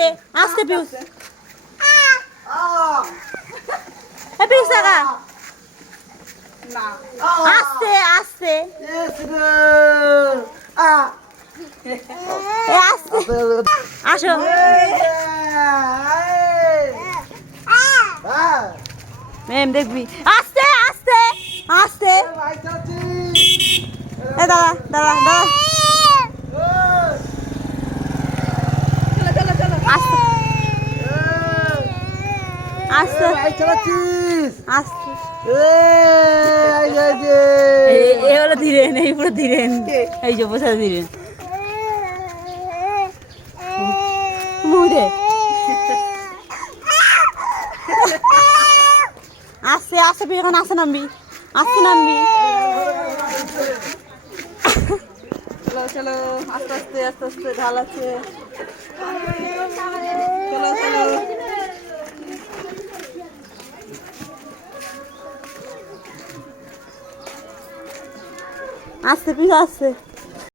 আস্তে আস্তে পিউস পিউস টাকা আস্তে আস্তে আসো ম্যাম দেখবি আস্তে আস্তে আস্তে দাদা দাদা দাদা আস্তে আস্তে আস্তে এ হলো ধীরেন এই পুরো ধীরেন এই যে বসে ধীরেন মুদে আস্তে আস্তে এখন আসে নামবি আসতে নামবি চলো চলো আস্তে আস্তে আস্তে আস্তে ঢাল আছে চলো চলো আস্তে পিছু আসছে